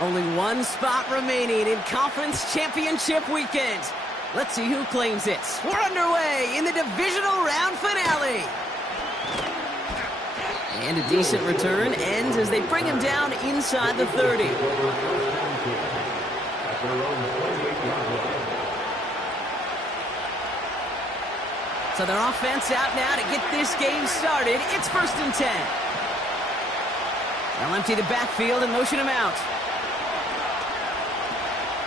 Only one spot remaining in Conference Championship Weekend. Let's see who claims it. We're underway in the divisional round finale. And a decent return ends as they bring him down inside the 30. So their offense out now to get this game started. It's 1st and 10. They'll empty the backfield and motion him out.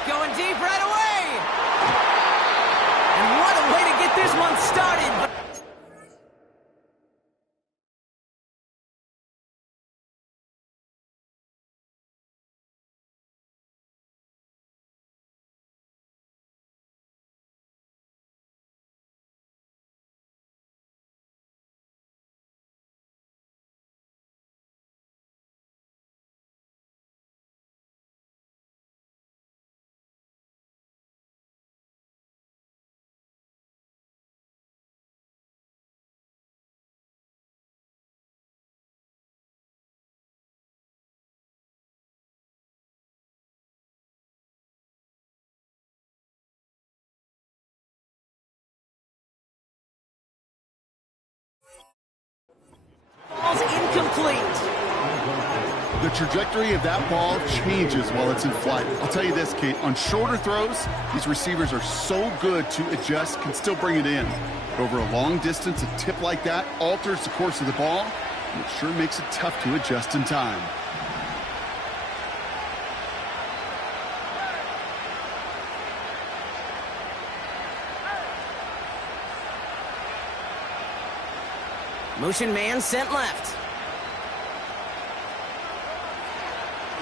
Going deep right away. And what a way to get this one started. Ball's incomplete. The trajectory of that ball changes while it's in flight. I'll tell you this, Kate, on shorter throws, these receivers are so good to adjust, can still bring it in. But over a long distance, a tip like that alters the course of the ball, and it sure makes it tough to adjust in time. Motion man sent left.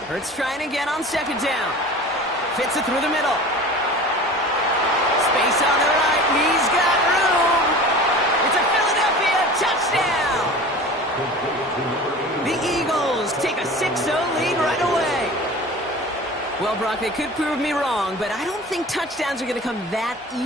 Hurts trying again on 2nd down. Fits it through the middle. Space on the right. He's got room. It's a Philadelphia touchdown. The Eagles take a 6-0 lead right away. Well, Brock, they could prove me wrong, but I don't think touchdowns are going to come that easy.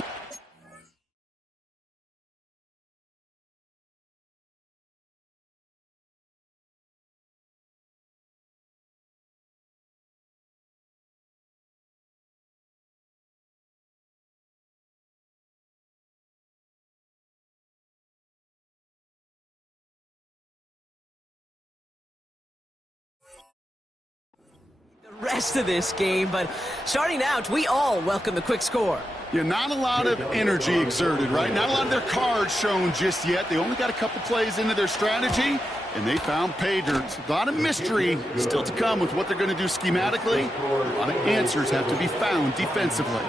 Rest of this game, but starting out, we all welcome the quick score. Yeah, not a lot of energy exerted, right? Not a lot of their cards shown just yet. They only got a couple plays into their strategy, and they found pay dirt. A lot of mystery still to come with what they're going to do schematically. A lot of answers have to be found defensively.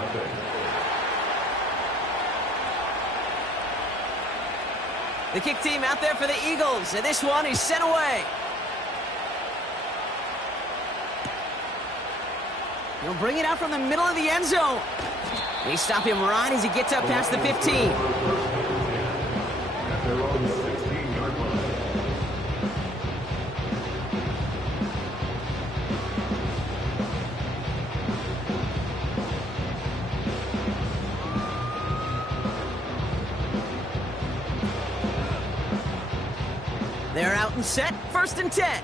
The kick team out there for the Eagles, and this one is sent away. He'll bring it out from the middle of the end zone. They stop him right as he gets up past the 15. They're out and set, 1st and 10.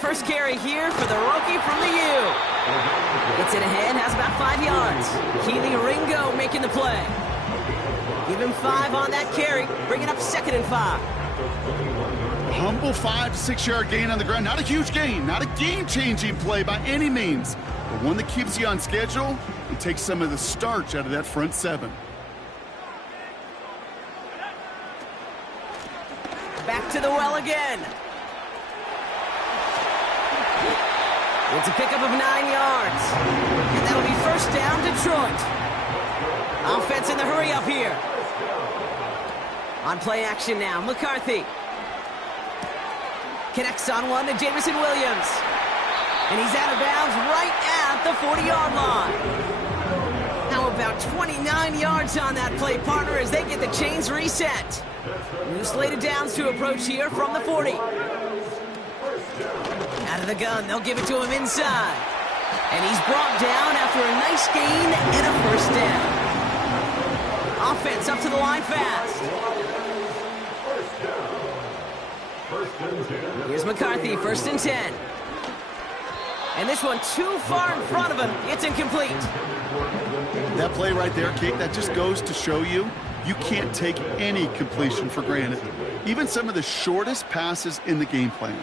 First carry here for the rookie from the U. Gets it ahead, has about 5 yards. Keely Ringo making the play. Give him 5 on that carry, bring it up 2nd and 5. A humble 5 to 6 yard gain on the ground. Not a huge gain, not a game-changing play by any means, but one that keeps you on schedule and takes some of the starch out of that front 7. Back to the well again. It's a pickup of 9 yards. And that'll be 1st down, Detroit. Offense in the hurry up here. On play action now, McCarthy. Connects on one to Jamison Williams. And he's out of bounds right at the 40-yard line. Now about 29 yards on that play, partner, as they get the chains reset. New slated downs to approach here from the 40. Out of the gun, they'll give it to him inside. And he's brought down after a nice gain and a 1st down. Offense gets up to the line fast. Here's McCarthy, 1st and 10. And this one too far in front of him. It's incomplete. That play right there, Kate, that just goes to show you can't take any completion for granted. Even some of the shortest passes in the game plan.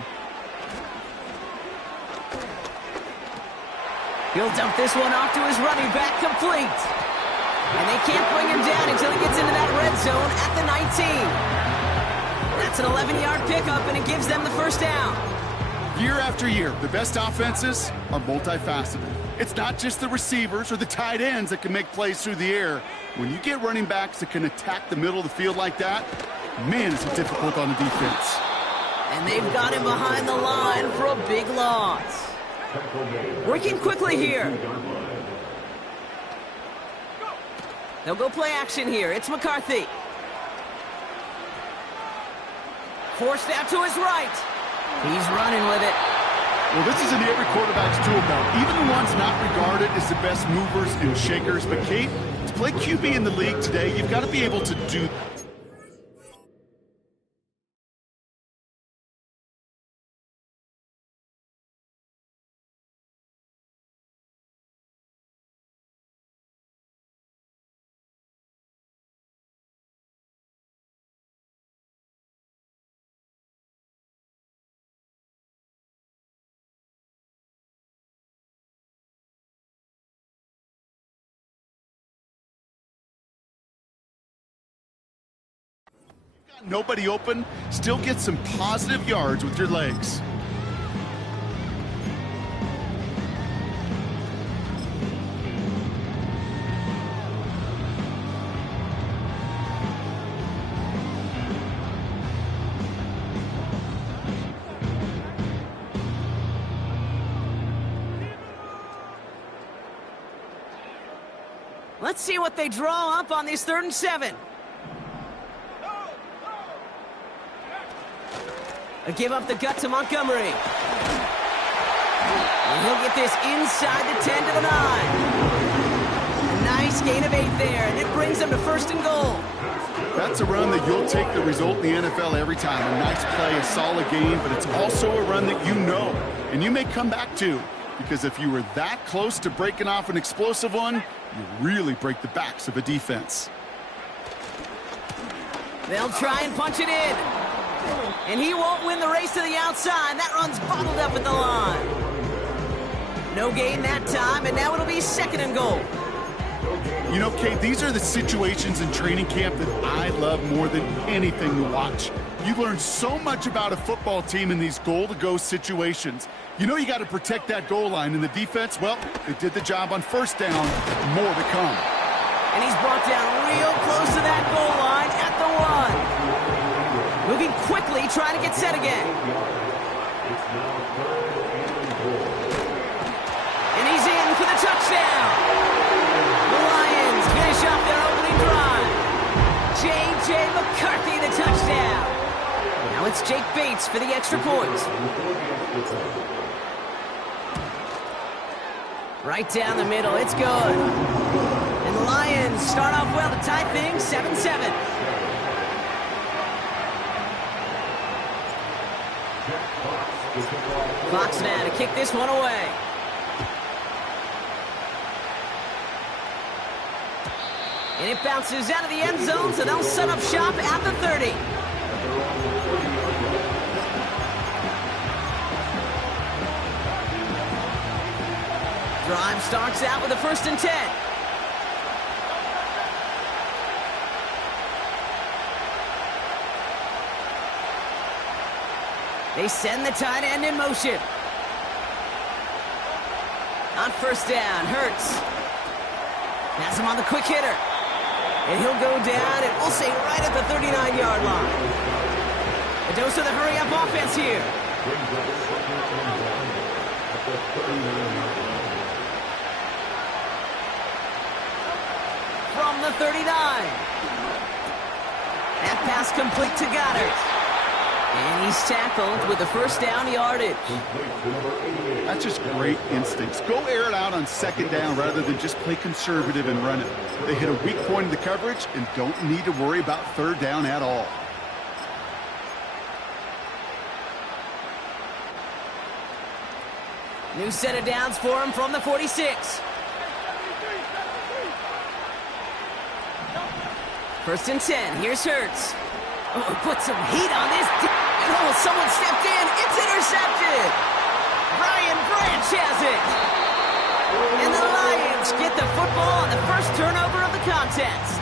He'll dump this one off to his running back, complete. And they can't bring him down until he gets into that red zone at the 19. That's an 11-yard pickup, and it gives them the 1st down. Year after year, the best offenses are multifaceted. It's not just the receivers or the tight ends that can make plays through the air. When you get running backs that can attack the middle of the field like that, man, is it difficult on the defense. And they've got him behind the line for a big loss. Working quickly here. They'll go play action here. It's McCarthy. Forced out to his right. He's running with it. Well, this is in every quarterback's tool belt. Even the ones not regarded as the best movers and shakers. But, Kate, to play QB in the league today, you've got to be able to do nobody open, still get some positive yards with your legs. Let's see what they draw up on this 3rd and 7. A give up the gut to Montgomery. And he'll get this inside the 10 to the 9. A nice gain of 8 there, and it brings them to 1st and goal. That's a run that you'll take the result in the NFL every time. A nice play, a solid game, but it's also a run that you know, and you may come back to. Because if you were that close to breaking off an explosive one, you really break the backs of a defense. They'll try and punch it in. And he won't win the race to the outside. That run's bottled up at the line. No gain that time, and now it'll be 2nd and goal. You know, Kate, these are the situations in training camp that I love more than anything to watch. You learn so much about a football team in these goal-to-go situations. You know you got to protect that goal line, and the defense, well, they did the job on 1st down. More to come. And he's brought down real close to that goal line at the 1. Moving quickly, trying to get set again. And he's in for the touchdown. The Lions finish off their opening drive. J.J. McCarthy, the touchdown. Now it's Jake Bates for the extra point. Right down the middle, it's good. And the Lions start off well to tie things 7-7. Fox now to kick this one away. And it bounces out of the end zone, so they'll set up shop at the 30. Drive starts out with a 1st and 10. They send the tight end in motion. On 1st down, Hurts has him on the quick hitter. And he'll go down, and we'll say right at the 39-yard line. A dose of the hurry-up offense here. From the 39. That pass complete to Goddard. And he's tackled with the first down yardage. That's just great instincts. Go air it out on second down rather than just play conservative and run it. They hit a weak point in the coverage and don't need to worry about third down at all. New set of downs for him from the 46. First and 10. Here's Hurts. Oh, put some heat on this. Oh, someone stepped in. It's intercepted. Brian Branch has it. And the Lions get the football on the first turnover of the contest.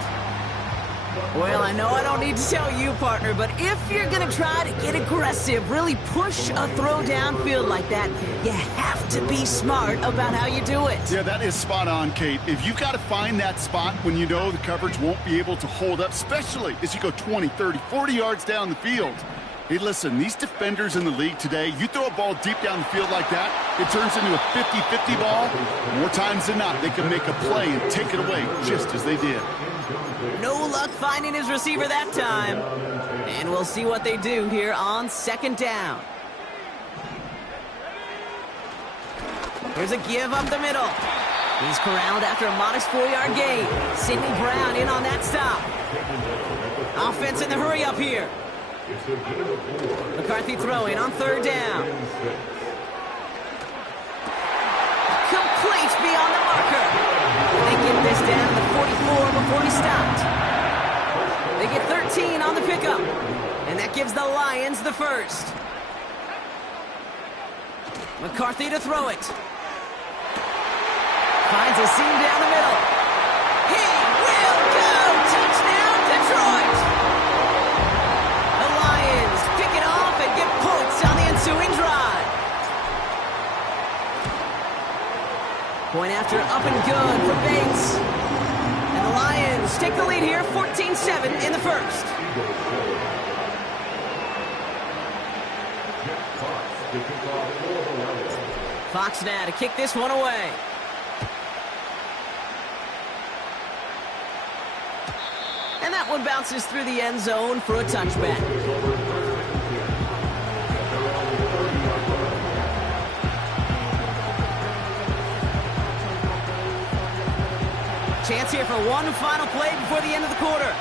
Well, I know I don't need to tell you, partner, but if you're going to try to get aggressive, really push a throw downfield like that, you have to be smart about how you do it. Yeah, that is spot on, Kate. If you've got to find that spot when you know the coverage won't be able to hold up, especially as you go 20, 30, 40 yards down the field. Hey, listen, these defenders in the league today, you throw a ball deep down the field like that, it turns into a 50-50 ball. More times than not, they can make a play and take it away just as they did. No luck finding his receiver that time. And we'll see what they do here on second down. Here's a give up the middle. He's corralled after a modest 4-yard gain. Sidney Brown in on that stop. Offense in the hurry up here. McCarthy throwing on third down. Complete beyond the marker. They get this down to the 44 before he stopped. They get 13 on the pickup. And that gives the Lions the first. McCarthy to throw it. Finds a seam down the middle. He will go! Touchdown, Detroit! The Lions pick it off and get points on the ensuing drive. Point after up and good for Bates. And the Lions take the lead here, 14-7 in the first. Fox now to kick this one away. And that one bounces through the end zone for a touchback. Chance here for one final play before the end of the quarter.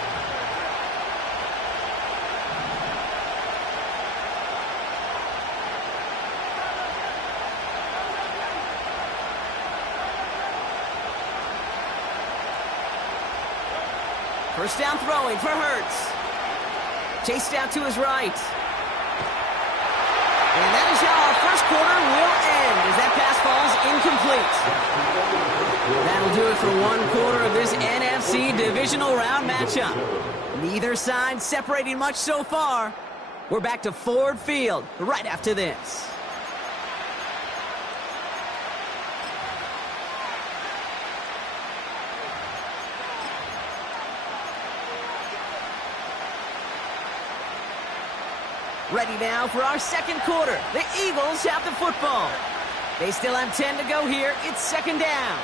First down throwing for Hurts. Chased out to his right. And that is how our first quarter will end as that pass falls incomplete. That'll do it for one quarter of this NFC divisional round matchup. Neither side separating much so far. We're back to Ford Field right after this. Ready now for our second quarter. The Eagles have the football. They still have 10 to go here. It's second down.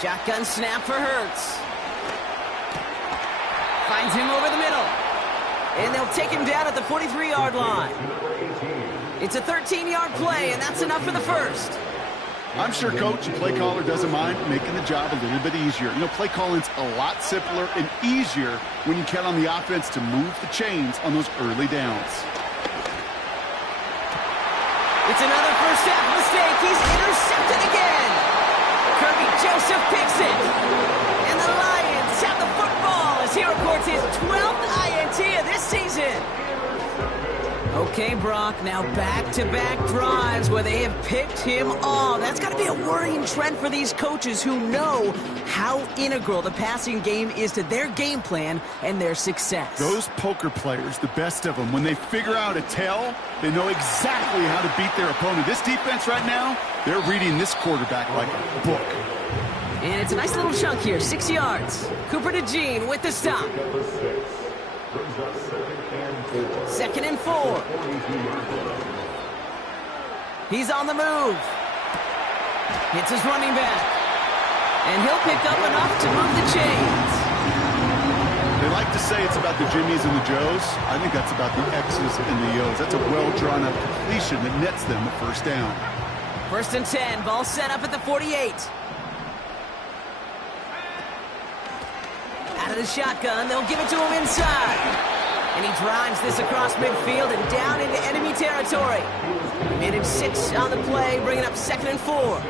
Shotgun snap for Hurts. Finds him over the middle. And they'll take him down at the 43-yard line. It's a 13-yard play, and that's enough for the first. I'm sure coach and play caller doesn't mind making the job a little bit easier. You know, play calling's a lot simpler and easier when you count on the offense to move the chains on those early downs. It's another first half mistake. He's intercepted again. Kirby Joseph picks it. And the Lions have the football as he records his 12th INT of this season. Okay, Brock, now back-to-back drives where they have picked him off. That's got to be a worrying trend for these coaches who know how integral the passing game is to their game plan and their success. Those poker players, the best of them, when they figure out a tell, they know exactly how to beat their opponent. This defense right now, they're reading this quarterback like a book. And it's a nice little chunk here, 6 yards. Cooper to Jean with the stop. Second and 4. He's on the move. Hits his running back. And he'll pick up enough to move the chains. They like to say it's about the Jimmies and the Joes. I think that's about the X's and the O's. That's a well-drawn-up completion that nets them the first down. First and 10. Ball set up at the 48. Out of the shotgun, they'll give it to him inside. And he drives this across midfield and down into enemy territory. Made him 6 on the play, bringing up second and 4.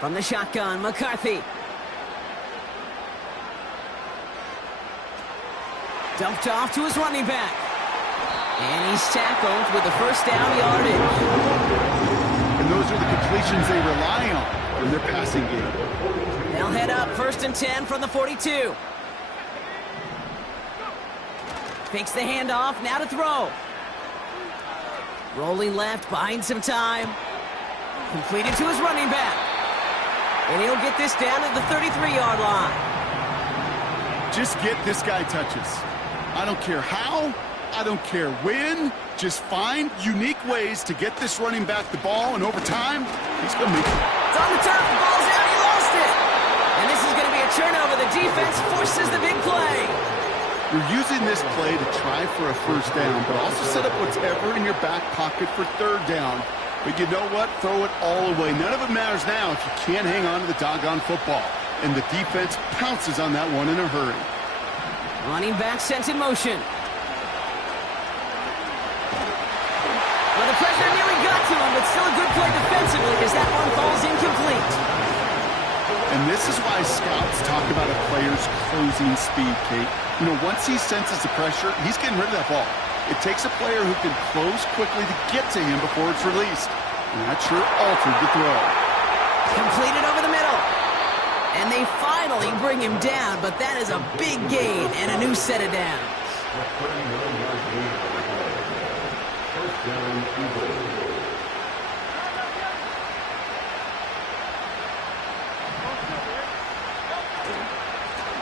From the shotgun, McCarthy. Dumped off to his running back. And he's tackled with the first down yardage. And those are the completions they rely on in their passing game. They'll head up first and 10 from the 42. Fakes the handoff, now to throw. Rolling left, buying some time. Completed to his running back. And he'll get this down at the 33-yard line. Just get this guy touches. I don't care how, I don't care when. Just find unique ways to get this running back the ball, and over time, he's going to make it. It's on the turf, the ball's out, he lost it. And this is going to be a turnover. The defense forces the big play. You're using this play to try for a first down, but also set up whatever in your back pocket for third down. But you know what? Throw it all away. None of it matters now if you can't hang on to the doggone football. And the defense pounces on that one in a hurry. Running back sent in motion. Well, the pressure nearly got to him, but still a good play defensively as that one falls incomplete. And this is why scouts talk about a player's closing speed, Kate. You know, once he senses the pressure, he's getting rid of that ball. It takes a player who can close quickly to get to him before it's released. And that sure altered the throw. Completed over the middle. And they finally bring him down, but that is a big gain and a new set of downs.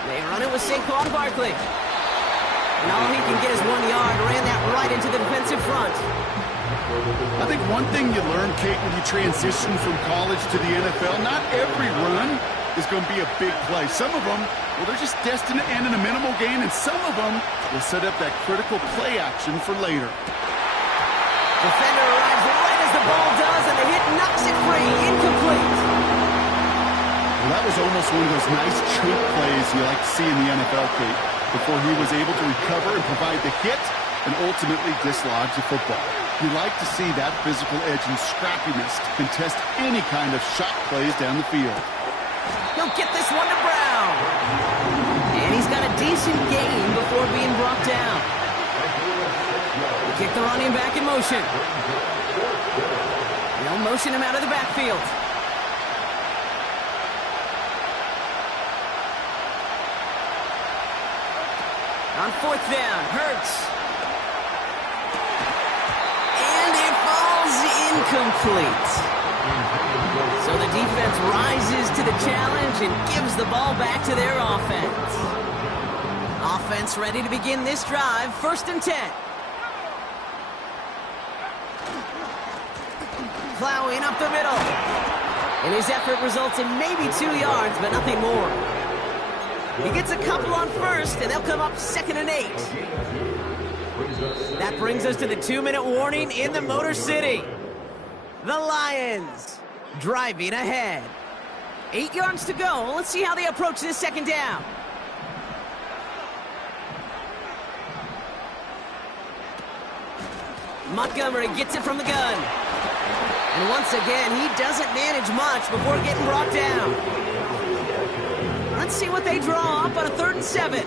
They run it with Saquon Barkley. And all he can get is 1 yard. Ran that right into the defensive front. I think one thing you learn, Kate, when you transition from college to the NFL, not every run is going to be a big play. Some of them, well, they're just destined to end in a minimal gain, and some of them will set up that critical play action for later. Defender arrives right as the ball does, and the hit knocks it free. Incomplete. Well, that was almost one of those nice choke plays you like to see in the NFL, Kate, before he was able to recover and provide the hit and ultimately dislodge the football. You like to see that physical edge and scrappiness to contest any kind of shot plays down the field. He'll get this one to Brown. And he's got a decent gain before being brought down. Kick the running back in motion. They'll motion him out of the backfield. On fourth down, Hurts. And it falls incomplete. So the defense rises to the challenge and gives the ball back to their offense. Offense ready to begin this drive, first and 10. Plowing up the middle. And his effort results in maybe 2 yards, but nothing more. He gets a couple on first, and they'll come up second and 8. That brings us to the 2-minute warning in the Motor City. The Lions driving ahead. 8 yards to go. Let's see how they approach this second down. Montgomery gets it from the gun. And once again, he doesn't manage much before getting brought down. Let's see what they draw up on a 3rd and 7. A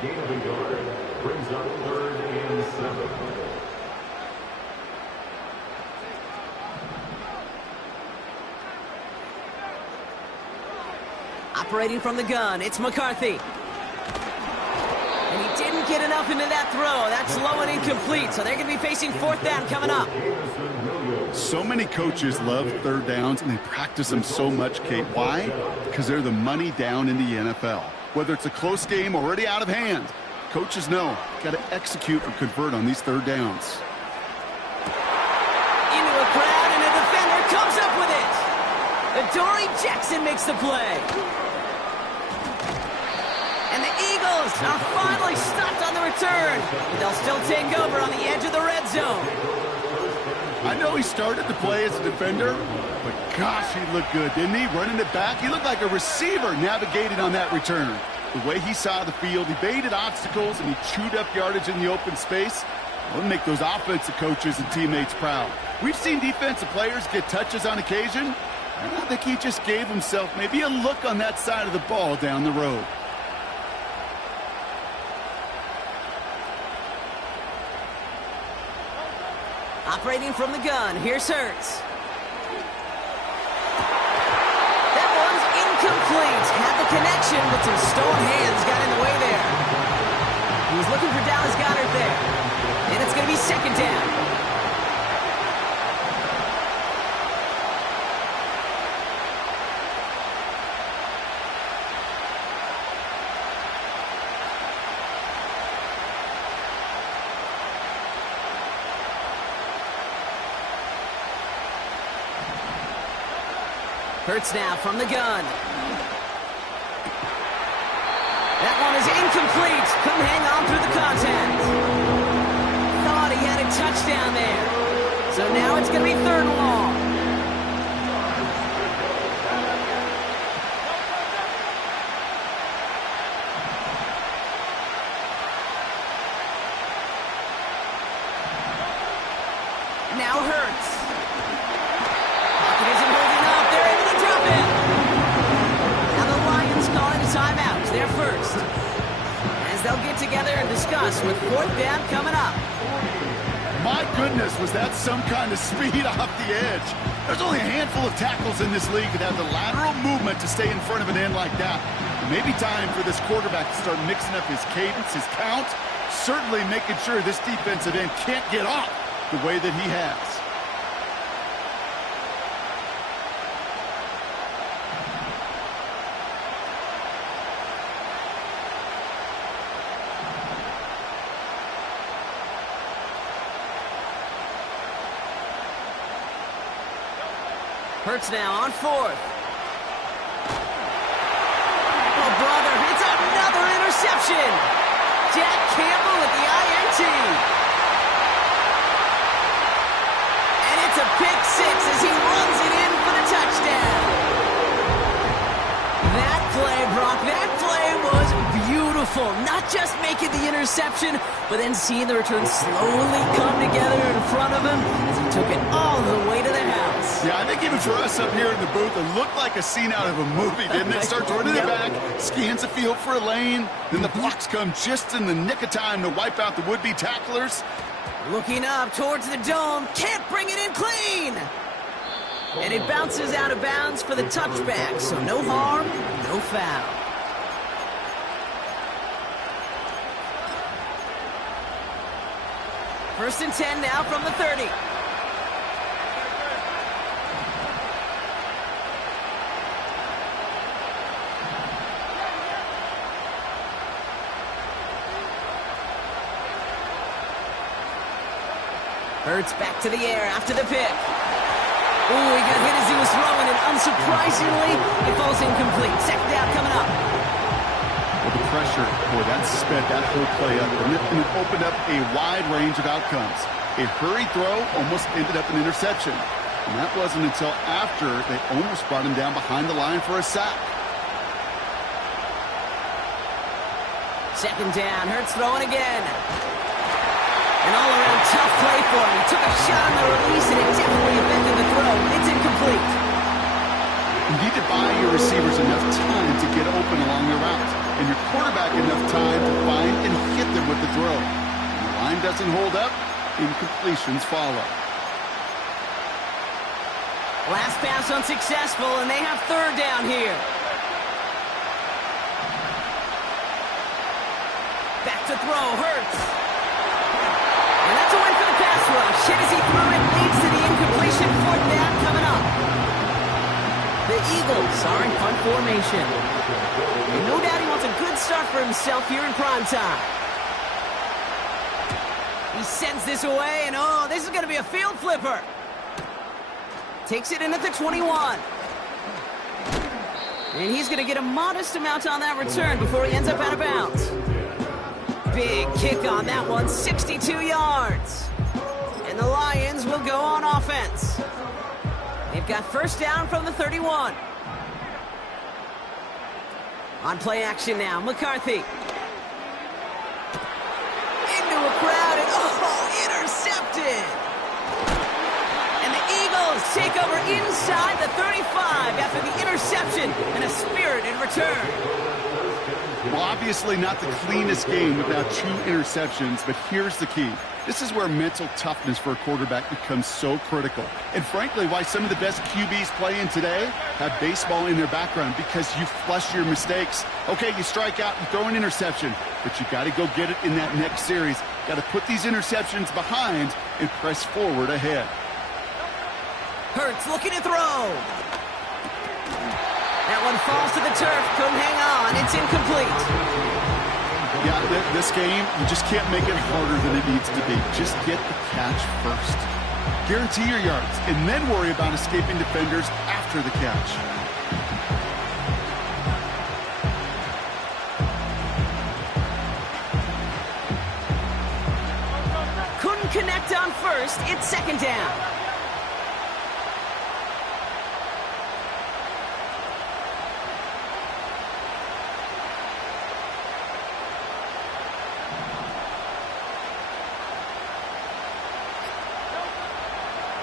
gain of a yard brings up 3rd and 7. Operating from the gun, it's McCarthy. And he Didn't get enough into that throw. That's low and incomplete, so they're going to be facing fourth down coming up. So many coaches love third downs, and they practice them so much, Kate. Why? Because they're the money down in the NFL. Whether it's a close game already out of hand, coaches know got to execute or convert on these third downs. Into a crowd, and a defender comes up with it. Adoree Jackson makes the play. And the Eagles are finally stopped on the return. They'll still take over on the edge of the red zone. I know he started to play as a defender, but gosh, he looked good, didn't he? Running it back, he looked like a receiver navigating on that return. The way he saw the field, he baited obstacles, and he chewed up yardage in the open space. It'll make those offensive coaches and teammates proud. We've seen defensive players get touches on occasion. I think he just gave himself maybe a look on that side of the ball down the road. Operating from the gun, here's Hurts. That one's incomplete. Had the connection, but some stone hands got in the way there. He was looking for Dallas Goedert there. And it's going to be second down. Hurts now from the gun. That one is incomplete. Couldn't hang on through the contact. Thought he had a touchdown there. So now it's going to be third and long. Now Hurts. Pocket isn't moving up. They're able to drop him. Now the Lions calling a timeout. They're first. As they'll get together and discuss with fourth down coming up. My goodness, was that some kind of speed off the edge? There's only a handful of tackles in this league that have the lateral movement to stay in front of an end like that. Maybe time for this quarterback to start mixing up his cadence, his count, certainly making sure this defensive end can't get off the way that he has. Hurts now on fourth. Oh, brother, it's another interception. Jack Campbell with the INT. And it's a pick six as he runs it in for the touchdown. That play, Brock, that play was beautiful. Not just making the interception, but then seeing the return slowly come together in front of him as he took it all the way to the house. Yeah, I think even for us up here in the booth, it looked like a scene out of a movie, didn't it? Starts running it back, scans the field for a lane, then the blocks come just in the nick of time to wipe out the would-be tacklers. Looking up towards the dome, can't bring it in clean. And it bounces out of bounds for the touchback, so no harm, no foul. First and 10 now from the 30. Hurts back to the air after the pick. Ooh, he got hit as he was throwing, and unsurprisingly, it falls incomplete. Second down coming up. Well, the pressure, boy, that sped that whole play up, and it opened up a wide range of outcomes. A hurried throw almost ended up an interception. And that wasn't until after they almost brought him down behind the line for a sack. Second down, Hurts throwing again. An all-around tough play for him. He took a shot on the release, and it definitely affected the throw. It's incomplete. You need to buy your receivers enough time to get open along the route, and your quarterback enough time to find and hit them with the throw. When the line doesn't hold up, incompletions follow. Last pass unsuccessful, and they have third down here. Back to throw, Hurts. And that's a win for the pass rush. Hit as he threw it, leads to the incompletion. Fourth down coming up. The Eagles are in punt formation. And no doubt he wants a good start for himself here in prime time. He sends this away, and oh, this is going to be a field flipper. Takes it in at the 21. And he's going to get a modest amount on that return before he ends up out of bounds. Big kick on that one, 62 yards. And the Lions will go on offense. They've got first down from the 31. On play action now, McCarthy. Into a crowd, and oh, intercepted. And the Eagles take over inside the 35 after the interception and a spirited return. Well, obviously not the cleanest game without 2 interceptions, but here's the key. This is where mental toughness for a quarterback becomes so critical. And frankly, why some of the best QBs playing today have baseball in their background, because you flush your mistakes. Okay, you strike out, you throw an interception, but you got to go get it in that next series. Got to put these interceptions behind and press forward ahead. Hurts looking to throw. That one falls to the turf. Couldn't hang on. It's incomplete. Yeah, this game, you just can't make it harder than it needs to be. Just get the catch first. Guarantee your yards, and then worry about escaping defenders after the catch. Couldn't connect on first. It's second down.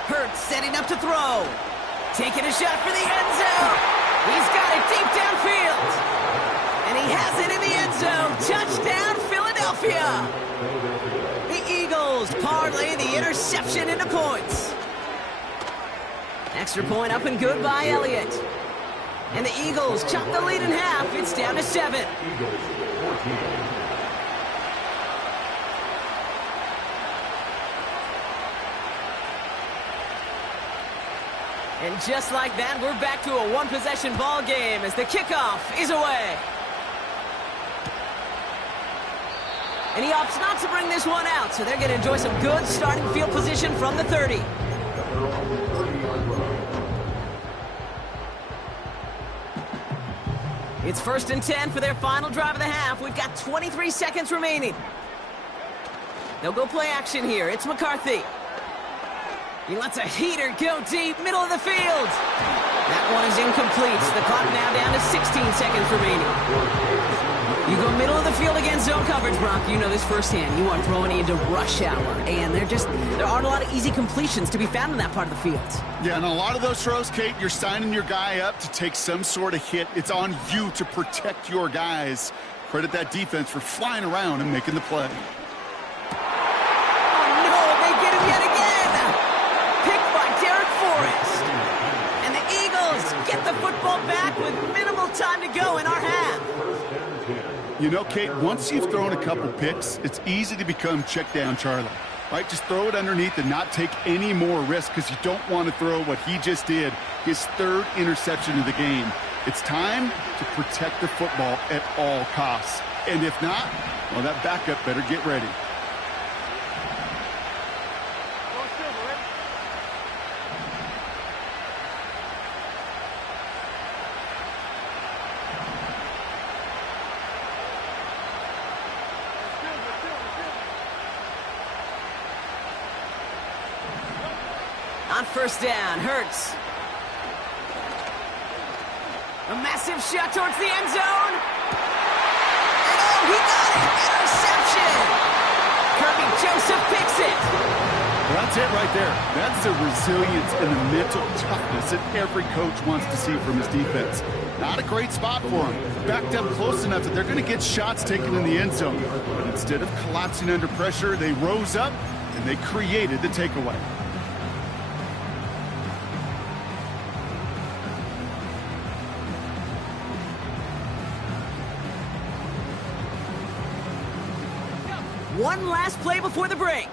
Hurts setting up to throw. Taking a shot for the end zone. He's got it deep downfield. And he has it in the end zone. Touchdown, Philadelphia. The Eagles parlay the interception into points. Extra point up and good by Elliott. And the Eagles chop the lead in half. It's down to 7. And just like that, we're back to a one-possession ball game as the kickoff is away. And he opts not to bring this one out, so they're going to enjoy some good starting field position from the 30. It's 1st and 10 for their final drive of the half. We've got 23 seconds remaining. They'll go play action here. It's McCarthy. He lets a heater go deep, middle of the field. That one is incomplete. The clock now down to 16 seconds remaining. You go middle of the field against zone coverage, Brock. You know this firsthand. You are throwing into rush hour, and there aren't a lot of easy completions to be found in that part of the field. Yeah, and a lot of those throws, Kate, you're signing your guy up to take some sort of hit. It's on you to protect your guys. Credit that defense for flying around and making the play. Oh, no, they get him yet again. Picked by Derek Forrest. And the Eagles get the football back with minimal time to go in our half. You know, Kate, once you've thrown a couple picks, it's easy to become check down Charlie, right? Just throw it underneath and not take any more risk because you don't want to throw what he just did, his 3rd interception of the game. It's time to protect the football at all costs. And if not, well, that backup better get ready. On 1st down, Hurts. A massive shot towards the end zone. And oh, he got it! Interception! Kirby Joseph picks it. Well, that's it right there. That's the resilience and the mental toughness that every coach wants to see from his defense. Not a great spot for him. Backed up close enough that they're going to get shots taken in the end zone. But instead of collapsing under pressure, they rose up and they created the takeaway. One last play before the break.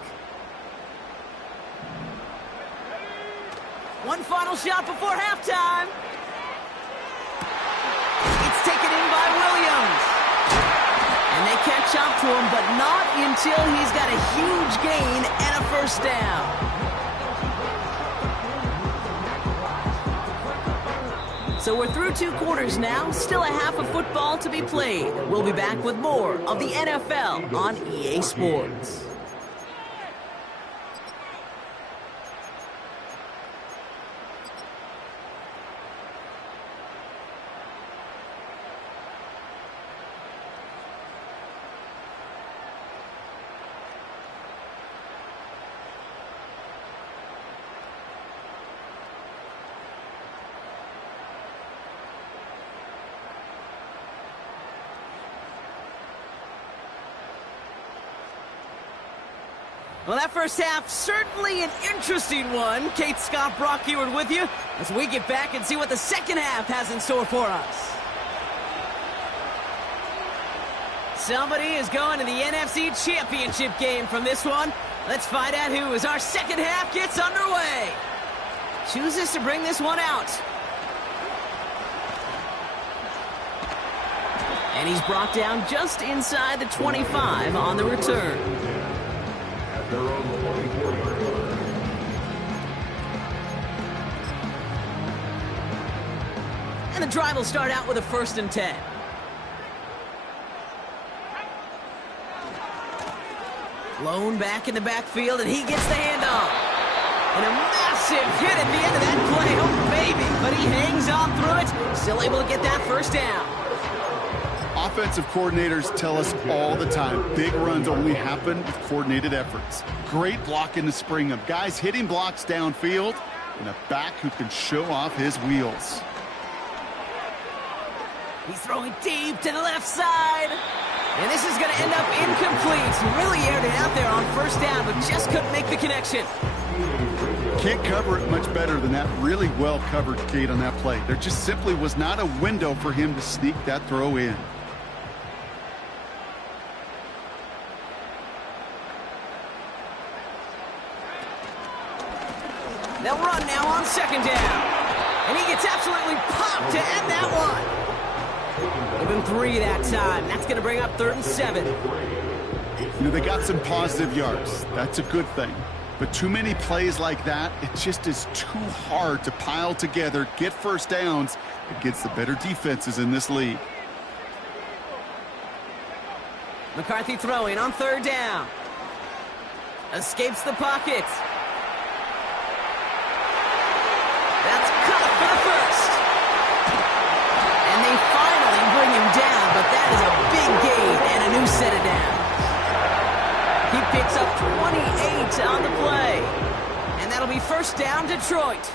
One final shot before halftime. It's taken in by Williams. And they catch up to him, but not until he's got a huge gain and a first down. So we're through 2 quarters now, still a half of football to be played. We'll be back with more of the NFL on EA Sports. Well, that first half, certainly an interesting one. Kate, Scott, Brock Eward with you as we get back and see what the second half has in store for us. Somebody is going to the NFC Championship game from this one. Let's find out who as our second half gets underway. Chooses to bring this one out. And he's brought down just inside the 25 on the return. Their own 24-yard line. And the drive will start out with a 1st and 10. Lone back in the backfield, and he gets the handoff. And a massive hit at the end of that play. Oh, baby. But he hangs on through it. Still able to get that first down. Offensive coordinators tell us all the time, big runs only happen with coordinated efforts. Great block in the spring of guys hitting blocks downfield and a back who can show off his wheels. He's throwing deep to the left side. And this is going to end up incomplete. He really aired it out there on first down, but just couldn't make the connection. Can't cover it much better than that. Really well covered, Kate, on that play. There just simply was not a window for him to sneak that throw in. They'll run now on second down. And he gets absolutely popped to end that one. Give him 3 that time. That's going to bring up 3rd and 7. You know, they got some positive yards. That's a good thing. But too many plays like that, it just is too hard to pile together, get first downs against the better defenses in this league. McCarthy throwing on 3rd down. Escapes the pocket. That's caught for the first. And they finally bring him down, but that is a big gain and a new set of downs. He picks up 28 on the play. And that'll be first down, Detroit.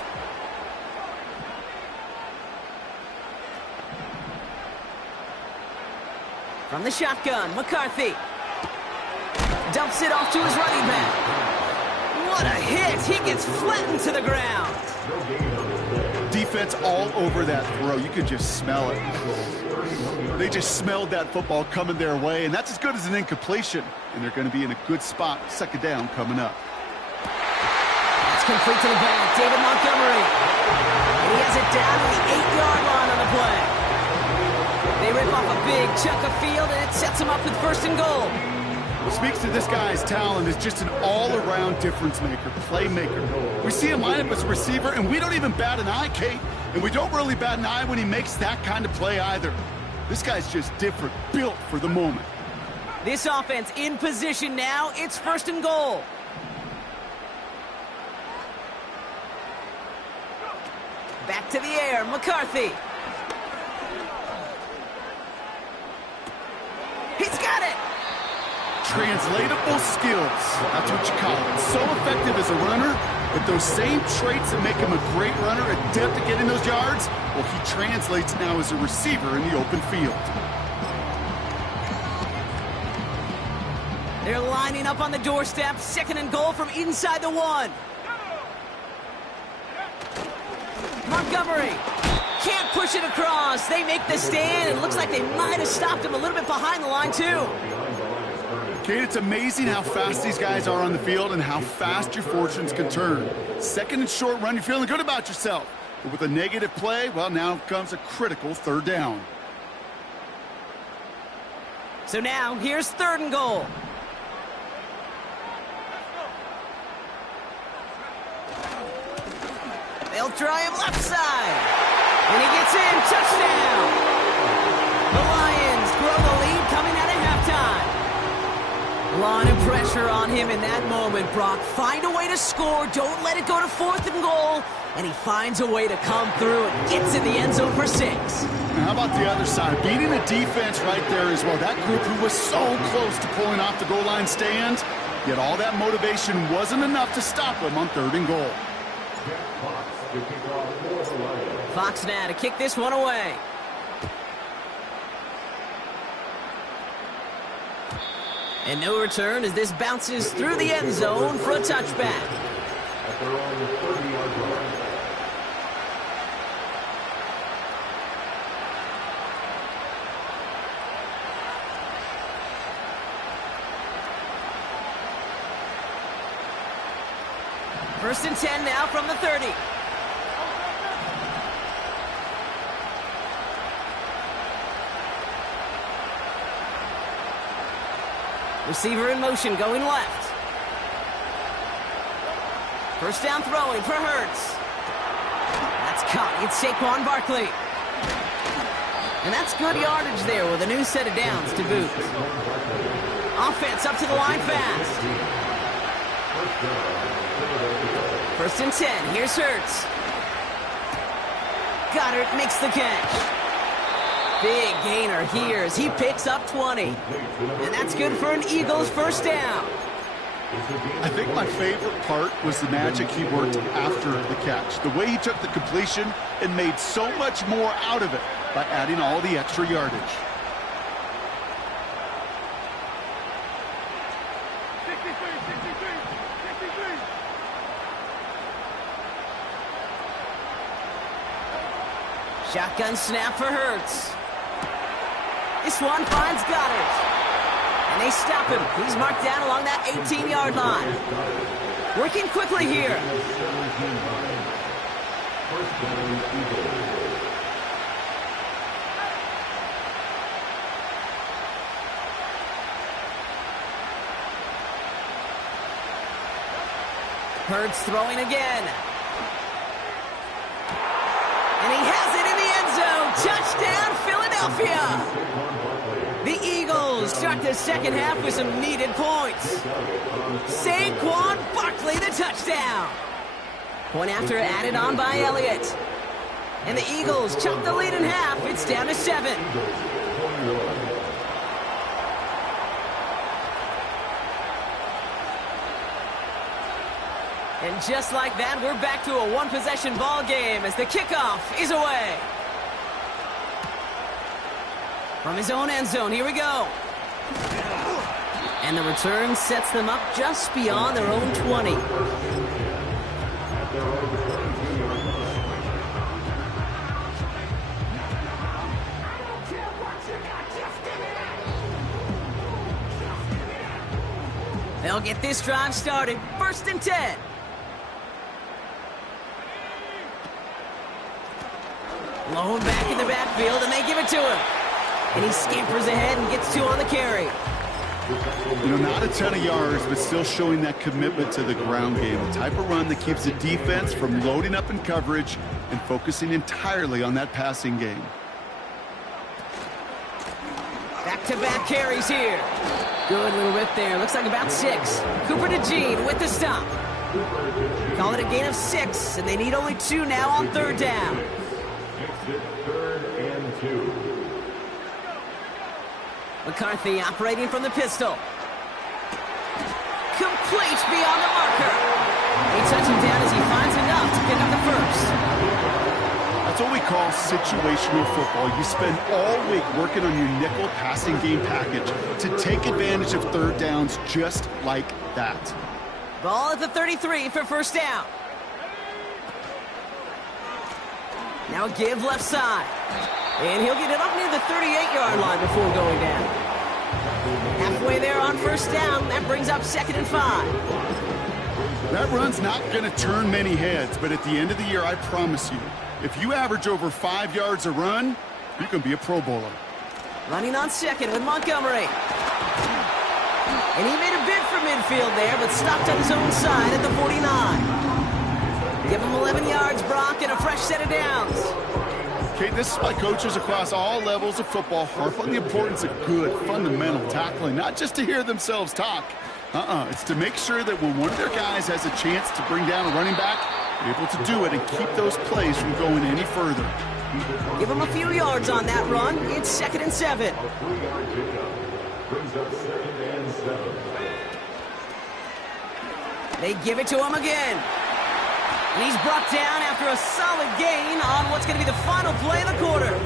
From the shotgun, McCarthy. Dumps it off to his running back. What a hit! He gets flattened to the ground. Defense all over that throw. You could just smell it. They just smelled that football coming their way, and that's as good as an incompletion. And they're going to be in a good spot, second down coming up. That's complete to the back, David Montgomery. And he has it down to the 8-yard line on the play. They rip off a big chunk of field, and it sets him up with 1st and goal. Speaks to this guy's talent as just an all-around difference maker, playmaker. We see him line up as a receiver, and we don't even bat an eye, Kate. And we don't really bat an eye when he makes that kind of play either. This guy's just different, built for the moment. This offense in position now. It's 1st and goal. Back to the air, McCarthy. He's got it! Translatable skills. That's what you call it. So effective as a runner, but those same traits that make him a great runner, adept at getting those yards, well, he translates now as a receiver in the open field. They're lining up on the doorstep. 2nd and goal from inside the 1. Montgomery can't push it across. They make the stand. It looks like they might have stopped him a little bit behind the line, too. Kate, it's amazing how fast these guys are on the field and how fast your fortunes can turn. Second and short run, you're feeling good about yourself. But with a negative play, well, now comes a critical third down. So now, here's 3rd and goal. They'll try him left side. And he gets in. Touchdown. The Lions grow the lead coming out of halftime. A lot of pressure on him in that moment, Brock. Find a way to score. Don't let it go to 4th and goal. And he finds a way to come through and gets in the end zone for 6. Now, how about the other side? Beating the defense right there as well. That group who was so close to pulling off the goal line stand, yet all that motivation wasn't enough to stop him on 3rd and goal. Fox now to kick this one away. And no return as this bounces through the end zone for a touchback. At their own 30-yard line. First and 10 now from the 30. Receiver in motion going left. First down throwing for Hurts. That's caught. It's Saquon Barkley. And that's good yardage there with a new set of downs to boot. Offense up to the line fast. First and 10. Here's Hurts. Goddard makes the catch. Big gainer here as he picks up 20. And that's good for an Eagles first down. I think my favorite part was the magic he worked after the catch. The way he took the completion and made so much more out of it by adding all the extra yardage. Shotgun snap for Hurts. This one finds Goddard. And they stop him. He's marked down along that 18-yard line. Working quickly here. Hurts throwing again. And he has it in the end zone. Touchdown, Philadelphia. The Eagles start the second half with some needed points. Saquon Barkley, the touchdown. Point after added on by Elliott. And the Eagles chop the lead in half. It's down to 7. And just like that, we're back to a one-possession ball game as the kickoff is away. From his own end zone, here we go. And the return sets them up just beyond their own 20. They'll get this drive started. First and 10. Blown back in the backfield, and they give it to him. And he scampers ahead and gets 2 on the carry. You know, not a ton of yards, but still showing that commitment to the ground game. The type of run that keeps the defense from loading up in coverage and focusing entirely on that passing game. Back-to-back carries here. Good little rip there. Looks like about 6. Cooper to Jean with the stop. Call it a gain of 6, and they need only 2 now on 3rd down. Exit 3rd and 2. McCarthy operating from the pistol. Complete beyond the marker. They touch him down as he finds enough to pick up the first. That's what we call situational football. You spend all week working on your nickel passing game package to take advantage of 3rd downs just like that. Ball at the 33 for first down. Now give left side. And he'll get it up near the 38-yard line before going down. Halfway there on first down. That brings up 2nd and 5. That run's not going to turn many heads, but at the end of the year, I promise you, if you average over 5 yards a run, you can be a Pro Bowler. Running on 2nd with Montgomery. And he made a bid for midfield there, but stopped on his own side at the 49. Give him 11 yards, Brock, and a fresh set of downs. Okay, this is why coaches across all levels of football harp on the importance of good, fundamental tackling, not just to hear themselves talk. It's to make sure that when one of their guys has a chance to bring down a running back, they're able to do it and keep those plays from going any further. Give him a few yards on that run. It's 2nd and 7. They give it to him again. And he's brought down after a solid gain on what's going to be the final play of the quarter.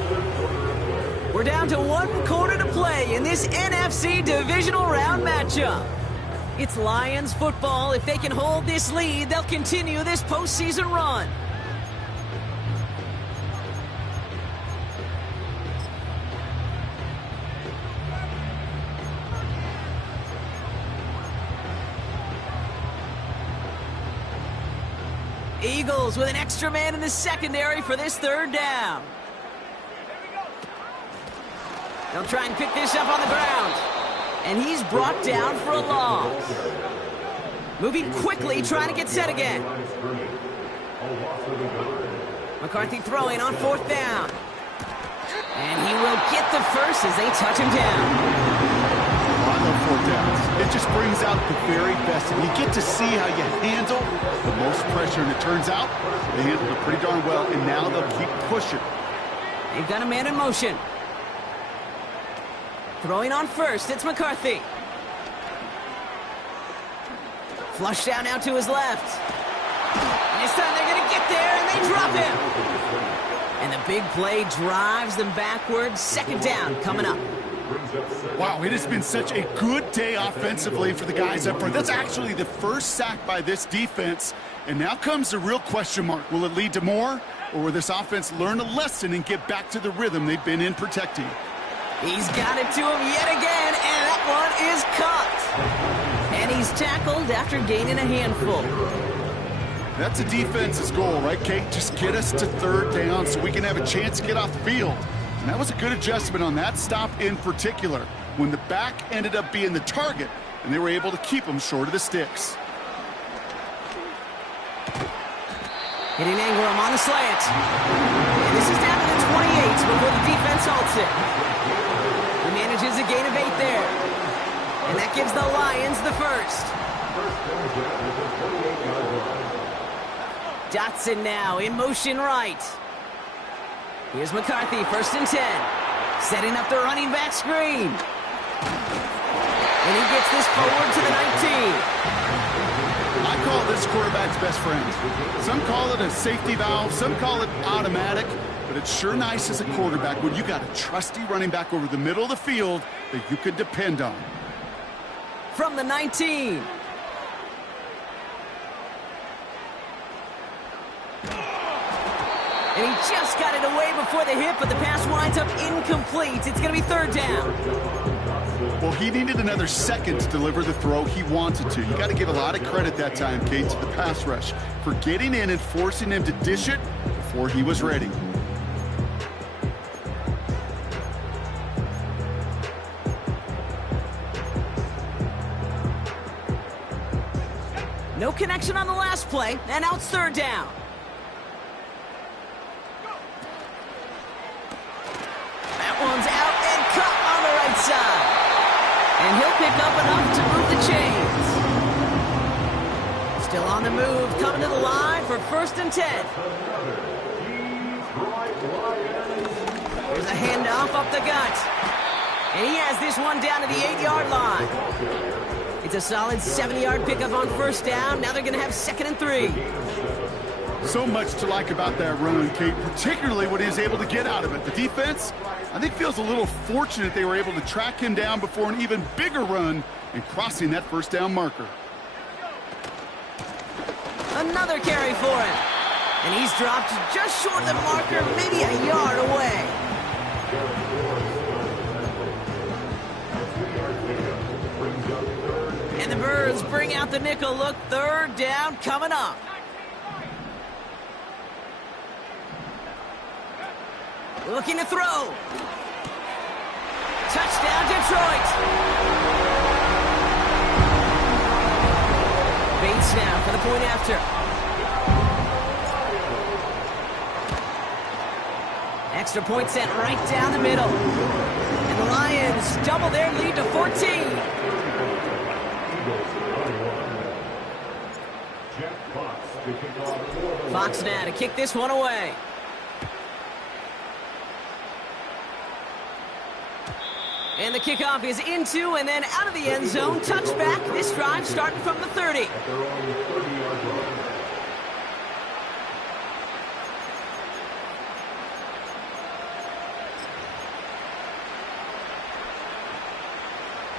We're down to 1 quarter to play in this NFC divisional round matchup. It's Lions football. If they can hold this lead, they'll continue this postseason run. Eagles with an extra man in the secondary for this 3rd down. They'll try and pick this up on the ground. And he's brought down for a loss. Moving quickly, trying to get set again. McCarthy throwing on 4th down. And he will get the first as they touch him down. I love 4th downs. It just brings out the very best. And you get to see how you handle the most pressure. And it turns out they handled it pretty darn well. And now they'll keep pushing. They've got a man in motion. Throwing on 1st, it's McCarthy. Flush down now to his left. And this time they're going to get there, and they drop him. And the big play drives them backwards. 2nd down coming up. Wow, it has been such a good day offensively for the guys up front. That's actually the first sack by this defense. And now comes the real question mark. Will it lead to more? Or will this offense learn a lesson and get back to the rhythm they've been in protecting? He's got it to him yet again, and that one is caught. And he's tackled after gaining a handful. That's a defense's goal, right, Kate? Just get us to 3rd down so we can have a chance to get off the field. And that was a good adjustment on that stop in particular, when the back ended up being the target, and they were able to keep him short of the sticks. Hitting Ingram on the slant. And this is down to the 28 before the defense halts it. He manages a gain of 8 there. And that gives the Lions the first. Dotson now in motion right. Here's McCarthy, 1st and 10. Setting up the running back screen. And he gets this forward to the 19. I call this quarterback's best friend. Some call it a safety valve, some call it automatic, but it's sure nice as a quarterback when you got a trusty running back over the middle of the field that you could depend on. From the 19. And he just got it away before the hit, but the pass winds up incomplete. It's going to be 3rd down. Well, he needed another second to deliver the throw he wanted to. You got to give a lot of credit that time, Kate, to the pass rush for getting in and forcing him to dish it before he was ready. No connection on the last play, and now it's 3rd down. That one's out and cut on the right side. And he'll pick up enough to move the chains. Still on the move, coming to the line for 1st and 10. There's a handoff up the gut. And he has this one down to the 8-yard line. It's a solid 70-yard pickup on 1st down. Now they're going to have 2nd and 3. So much to like about that run, Kate, particularly what he was able to get out of it. The defense, I think, feels a little fortunate they were able to track him down before an even bigger run and crossing that 1st down marker. Another carry for him. And he's dropped just short of the marker, maybe a yard away. And the Birds bring out the nickel look. Third down coming up. Looking to throw. Touchdown, Detroit. Bates now for the point after. Extra point sent right down the middle. And the Lions double their lead to 14. Fox now to kick this one away. And the kickoff is into and then out of the end zone. Touchback. This drive starting from the 30.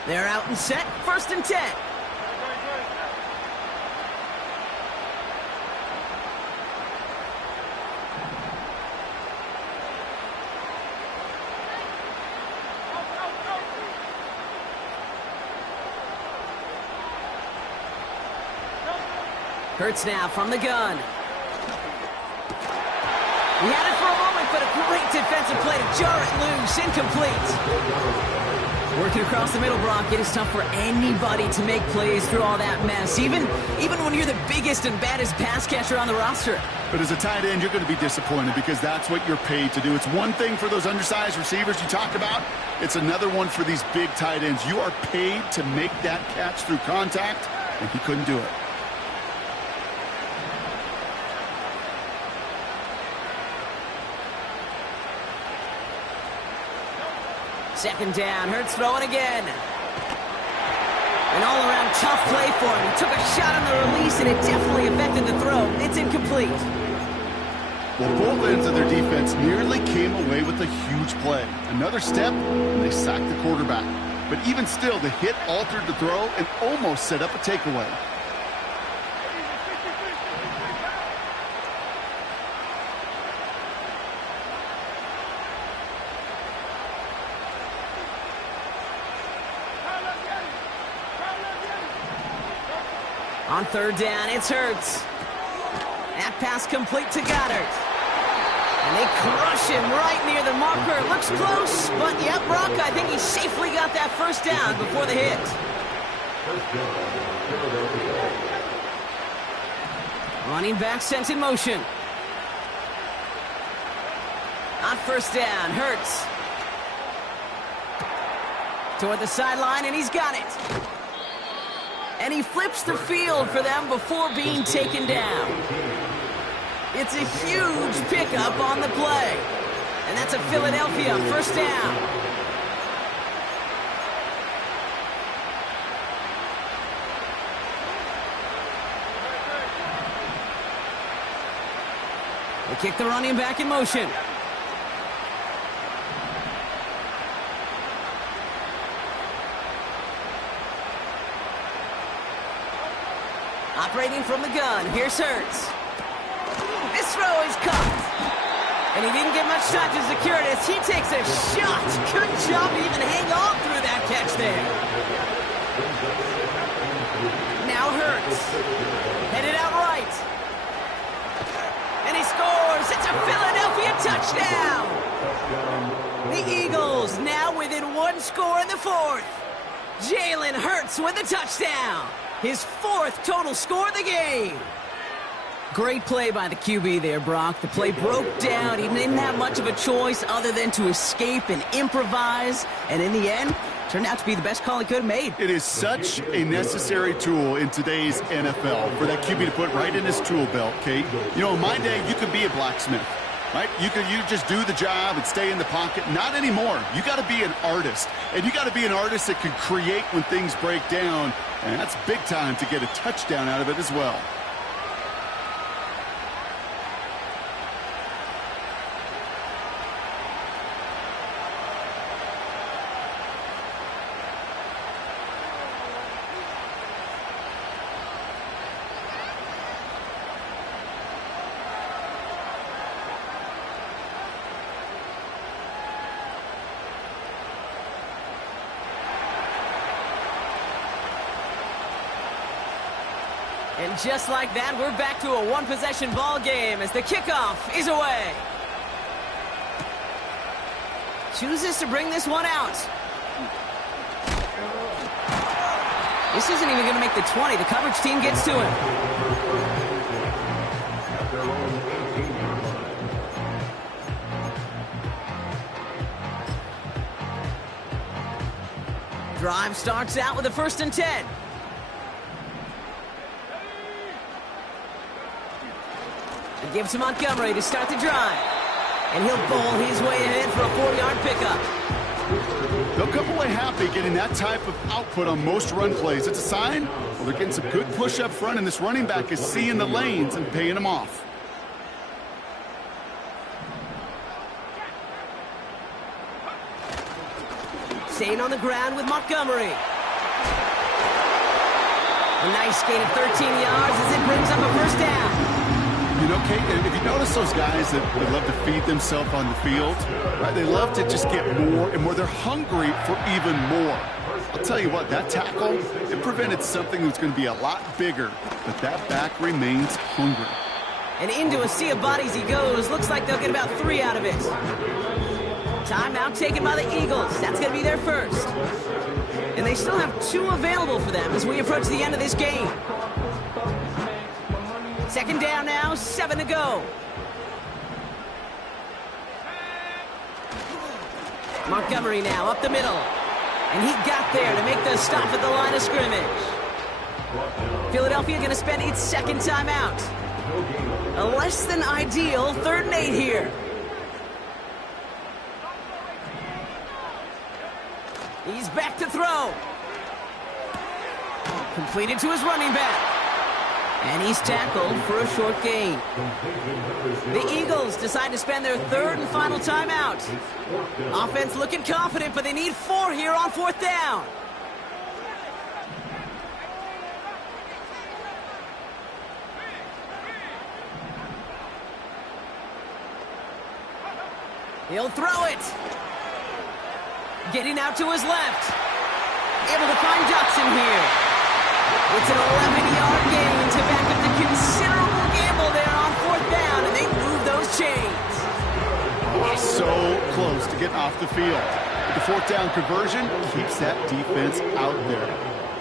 They're out and set. 1st and 10. Hurts now from the gun. He had it for a moment, but a great defensive play to jar it loose. Incomplete. Working across the middle, Brock. It is tough for anybody to make plays through all that mess, even when you're the biggest and baddest pass catcher on the roster. But as a tight end, you're going to be disappointed because that's what you're paid to do. It's one thing for those undersized receivers you talk about. It's another one for these big tight ends. You are paid to make that catch through contact, and he couldn't do it. Second down, Hurts throwing again. An all-around tough play for him. He took a shot on the release, and it definitely affected the throw. It's incomplete. Well, both ends of their defense nearly came away with a huge play. Another step, and they sacked the quarterback. But even still, the hit altered the throw and almost set up a takeaway. On third down, it's Hurts. That pass complete to Goddard. And they crush him right near the marker. Looks close, but yeah, Brock, I think he safely got that first down before the hit. Running back sent in motion. On first down, Hurts. Toward the sideline, and he's got it. And he flips the field for them before being taken down. It's a huge pickup on the play. And that's a Philadelphia first down. They kick the running back in motion. Operating from the gun, here's Hurts. This throw is caught. And he didn't get much time to secure it as he takes a shot. Good job to even hang on through that catch there. Now Hurts. Headed out right. And he scores. It's a Philadelphia touchdown. The Eagles now within one score in the fourth. Jalen Hurts with a touchdown. His fourth total score of the game. Great play by the QB there, Brock. The play broke down. He didn't have much of a choice other than to escape and improvise. And in the end, turned out to be the best call he could have made. It is such a necessary tool in today's NFL for that QB to put right in his tool belt, Kate. You know, in my day, you could be a blacksmith. Right? You just do the job and stay in the pocket. Not anymore. You got to be an artist. And you got to be an artist that can create when things break down. And that's big time to get a touchdown out of it as well. And just like that, we're back to a one-possession ball game as the kickoff is away. Chooses to bring this one out. This isn't even going to make the 20. The coverage team gets to him. Drive starts out with a 1st and 10. He gives to Montgomery to start the drive. And he'll bowl his way ahead for a 4-yard pickup. They'll come away happy getting that type of output on most run plays. It's a sign, well, they're getting some good push up front, and this running back is seeing the lanes and paying them off. Staying on the ground with Montgomery. A nice gain of 13 yards as it brings up a 1st down. You know, Kate, if you notice those guys that love to feed themselves on the field, right? They love to just get more and more. They're hungry for even more. I'll tell you what, that tackle, it prevented something that's going to be a lot bigger, but that back remains hungry. And into a sea of bodies he goes. Looks like they'll get about 3 out of it. Timeout taken by the Eagles. That's going to be their first. And they still have 2 available for them as we approach the end of this game. 2nd down now, 7 to go. Montgomery now up the middle. And he got there to make the stop at the line of scrimmage. Philadelphia going to spend its 2nd timeout. A less than ideal 3rd and 8 here. He's back to throw. Completed to his running back. And he's tackled for a short gain. The Eagles decide to spend their 3rd and final timeout. Offense looking confident, but they need 4 here on 4th down. He'll throw it. Getting out to his left. Able to find Dotson here. It's an 11-yard gain to back up the considerable gamble there on 4th down, and they move those chains. Oh, so close to getting off the field. But the 4th down conversion keeps that defense out there.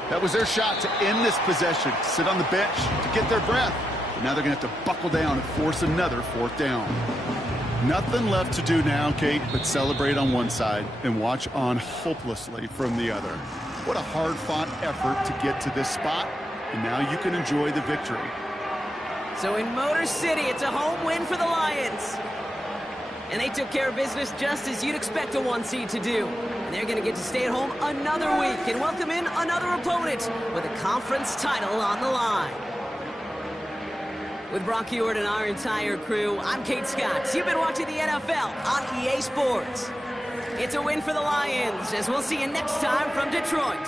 That was their shot to end this possession, sit on the bench to get their breath. But now they're going to have to buckle down and force another 4th down. Nothing left to do now, Kate, but celebrate on one side and watch on hopelessly from the other. What a hard-fought effort to get to this spot, and now you can enjoy the victory. So in Motor City, it's a home win for the Lions. And they took care of business just as you'd expect a 1 seed to do. And they're going to get to stay at home another week and welcome in another opponent with a conference title on the line. With Brock Heward and our entire crew, I'm Kate Scott. You've been watching the NFL on EA Sports. It's a win for the Lions, as we'll see you next time from Detroit.